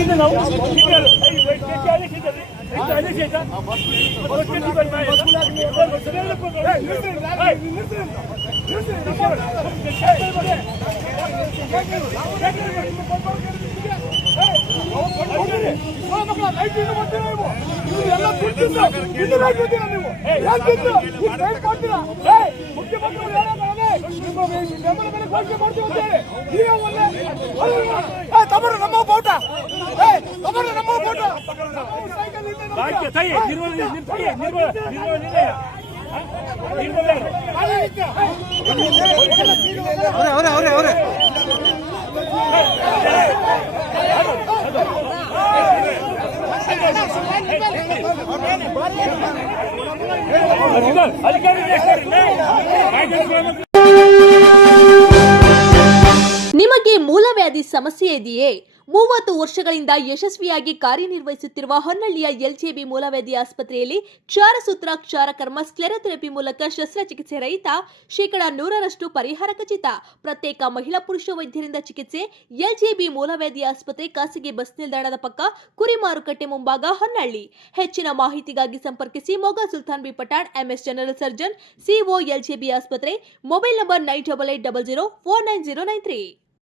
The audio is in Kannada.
ಇದು ನಾವು ಕಿತ್ತರು. ನಿಮ್ಮ ಐ, ಕಿತ್ತು ಅಲ್ಲಿ ಕಿತ್ತಲ್ಲಿ. ಇದು ಈಗ ಕಿತ್ತ. ಅವರೇ. ಅವರೇ ಅವರೇ ಅಧಿಕಾರಿ ಅಧಿಕಾರಿ ನಿಮಗೆ ಮೂಲವ್ಯಾಧಿ ಸಮಸ್ಯೆ ಇದೆಯೇ? ಮೂವತ್ತು ವರ್ಷಗಳಿಂದ ಯಶಸ್ವಿಯಾಗಿ ಕಾರ್ಯನಿರ್ವಹಿಸುತ್ತಿರುವ ಹೊನ್ನಳ್ಳಿಯ ಎಲ್ಜೆಬಿ ಮೂಲವೇದಿ ಆಸ್ಪತ್ರೆಯಲ್ಲಿ ಕ್ಷಾರಸೂತ್ರ ಕ್ಷಾರಕರ್ಮ ಸ್ಕ್ಲೆರೋಥೆರಪಿ ಮೂಲಕ ಶಸ್ತ್ರಚಿಕಿತ್ಸೆ ರಹಿತ ಶೇಕಡ ನೂರರಷ್ಟು ಪರಿಹಾರ ಖಚಿತ. ಪ್ರತ್ಯೇಕ ಮಹಿಳಾ ಪುರುಷ ವೈದ್ಯರಿಂದ ಚಿಕಿತ್ಸೆ. ಎಲ್ಜೆಬಿ ಮೂಲವೇದಿ ಆಸ್ಪತ್ರೆ ಖಾಸಗಿ ಬಸ್ ನಿಲ್ದಾಣದ ಪಕ್ಕ ಕುರಿ ಮಾರುಕಟ್ಟೆ ಮುಂಭಾಗ ಹೊನ್ನಳ್ಳಿ. ಹೆಚ್ಚಿನ ಮಾಹಿತಿಗಾಗಿ ಸಂಪರ್ಕಿಸಿ Moga Sultan B Pathan, MS general surgeon, CO LJB ಆಸ್ಪತ್ರೆ. Mobile number nine double eight double zero four nine zero nine three.